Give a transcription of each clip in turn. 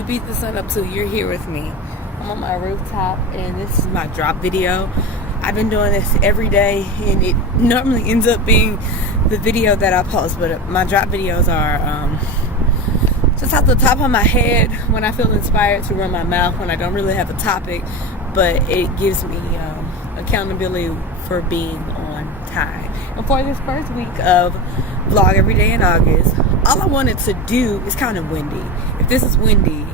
you beat the sun up too. You're here with me. I'm on my rooftop, and this is my drop video. I've been doing this every day, and it normally ends up being the video that I post, but my drop videos are just off the top of my head when I feel inspired to run my mouth, when I don't really have a topic, but it gives me accountability for being on time. And for this first week of vlog every day in August, all I wanted to do is kind of windy. If this is windy,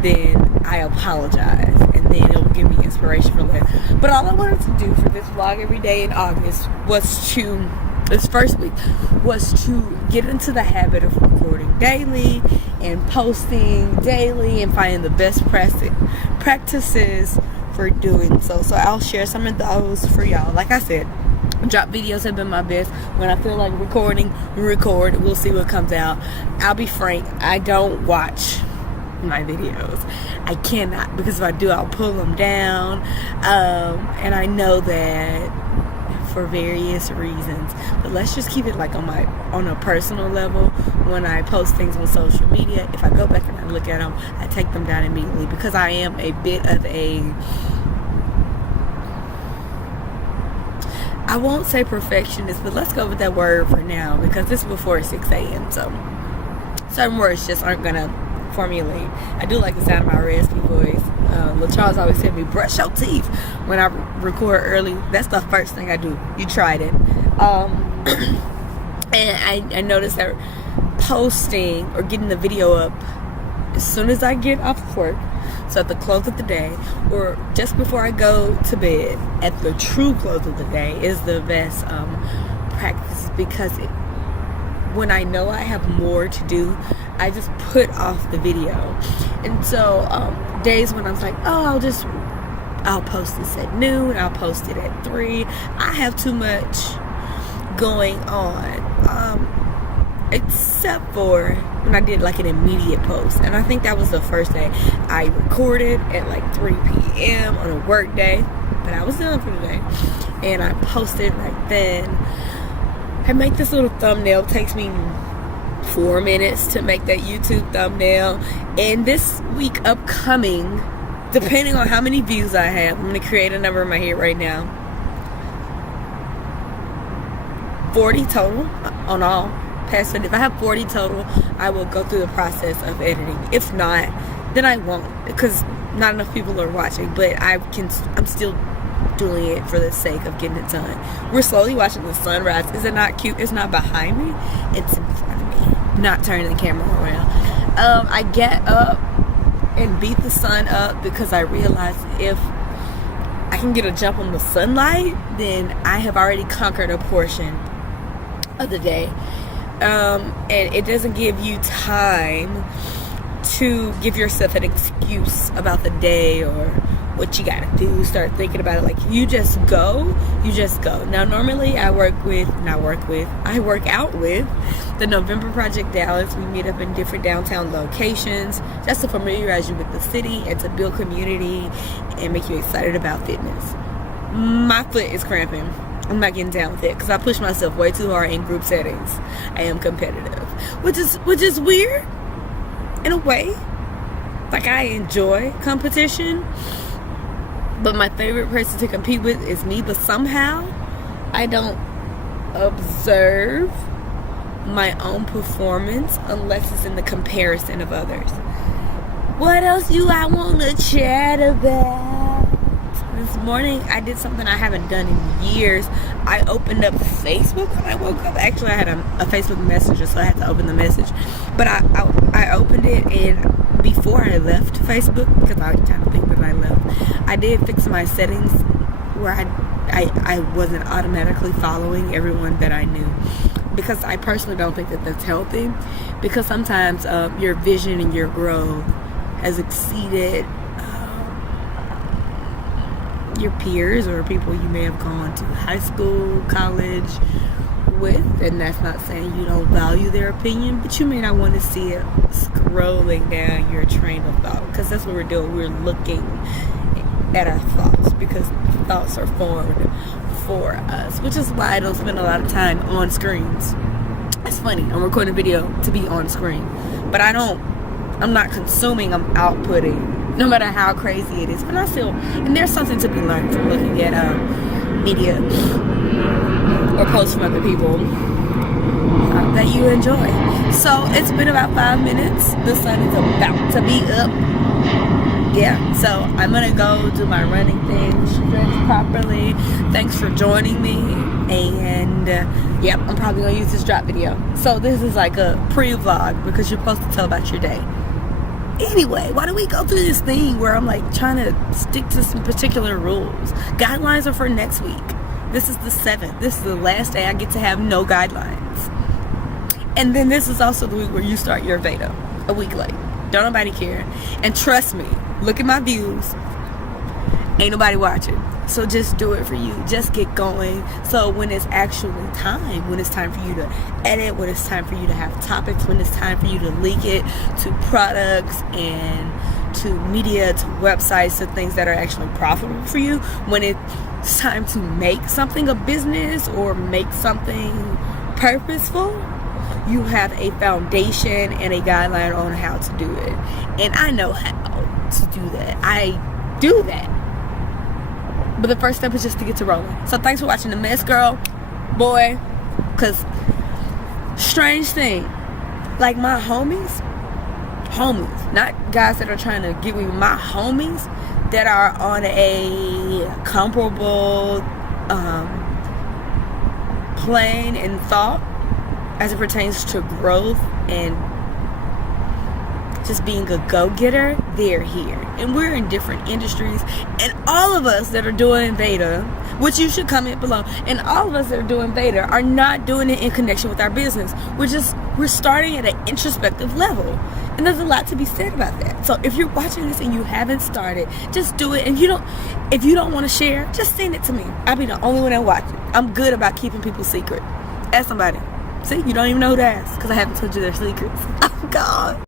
then I apologize, and then it will give me inspiration for later. But all I wanted to do for this vlog every day in August this first week was to get into the habit of recording daily and posting daily and finding the best practices for doing so. So I'll share some of those for y'all. Like I said, drop videos have been my best. When I feel like recording, record. We'll see what comes out. I'll be frank, I don't watch my videos. I cannot, because if I do, I'll pull them down, and I know that for various reasons. But let's just keep it like on a personal level. When I post things on social media, if I go back and I look at them, I take them down immediately, because I am a bit of I won't say perfectionist, but let's go with that word for now, because this is before 6 a.m. So certain words just aren't gonna formulate. I do like the sound of my raspy voice. LaCharles always said me, brush your teeth when I record early. That's the first thing I do. You tried it. And I noticed that posting or getting the video up as soon as I get off of work, so at the close of the day or just before I go to bed at the true close of the day, is the best practice, because when I know I have more to do, I just put off the video. And so days when I'm like, oh, I'll post this at noon, I'll post it at 3, I have too much going on, except for when I did like an immediate post. And I think that was the first day I recorded at like 3 p.m. on a work day, but I was done for the day, and I posted right then. I make this little thumbnail. It takes me 4 minutes to make that YouTube thumbnail. And this week upcoming, depending on how many views I have, I'm going to create a number in my head right now, 40 total on all past. If I have 40 total, I will go through the process of editing. If not, then I won't, because not enough people are watching. But I'm still doing it for the sake of getting it done. We're slowly watching the sunrise. Is it not cute? It's not behind me, it's in front of me. Not turning the camera around. I get up and beat the sun up, because I realize if I can get a jump on the sunlight, then I have already conquered a portion of the day. And it doesn't give you time to give yourself an excuse about the day or what you gotta do. Start thinking about it. Like, you just go. Now normally I work out with the November Project Dallas. We meet up in different downtown locations just to familiarize you with the city and to build community and make you excited about fitness. My foot is cramping. I'm not getting down with it, because I push myself way too hard in group settings. I am competitive, which is weird in a way. Like, I enjoy competition, but my favorite person to compete with is me. But somehow I don't observe my own performance unless it's in the comparison of others. What else do I want to chat about? This morning I did something I haven't done in years. I opened up Facebook when I woke up. Actually, I had a Facebook Messenger, so I had to open the message. But I opened it, and before I left Facebook, because I kind of think that I left, I did fix my settings where I wasn't automatically following everyone that I knew, because I personally don't think that that's healthy, because sometimes your vision and your growth has exceeded your peers or people you may have gone to high school, college with. And that's not saying you don't value their opinion, but you may not want to see it scrolling down your train of thought, because that's what we're doing. We're looking at our thoughts, because thoughts are formed for us, which is why I don't spend a lot of time on screens. It's funny, I'm recording a video to be on screen, but I don't I'm not consuming, I'm outputting, no matter how crazy it is. But I still, and there's something to be learned from looking at media or posts from other people that you enjoy. So it's been about 5 minutes. The sun is about to be up. Yeah, so I'm gonna go do my running thing, stretch properly. Thanks for joining me, and yep, I'm probably gonna use this drop video. So this is like a pre-vlog because you're supposed to tell about your day. Anyway, why do we go through this thing where I'm like trying to stick to some particular rules? Guidelines are for next week. This is the 7th. This is the last day I get to have no guidelines. And then this is also the week where you start your Veda a week late. Don't nobody care. And trust me, look at my views. Ain't nobody watching. So just do it for you. Just get going. So when it's actually time, when it's time for you to edit, when it's time for you to have topics, when it's time for you to link it to products and to media, to websites, to things that are actually profitable for you, when it's time to make something a business or make something purposeful, you have a foundation and a guideline on how to do it. And I know how to do that. I do that. But the first step is just to get to rolling. So thanks for watching the mess, girl, boy. Because strange thing, like my homies, not guys that are trying to get me, my homies that are on a comparable plane in thought as it pertains to growth and just being a go-getter, they're here. And we're in different industries. And all of us that are doing Veda, which you should comment below, and all of us that are doing Veda are not doing it in connection with our business. We're starting at an introspective level. And there's a lot to be said about that. So if you're watching this and you haven't started, just do it. And if you don't want to share, just send it to me. I'll be the only one that watches. I'm good about keeping people's secret. Ask somebody. See, you don't even know who to ask because I haven't told you their secrets. Oh, God.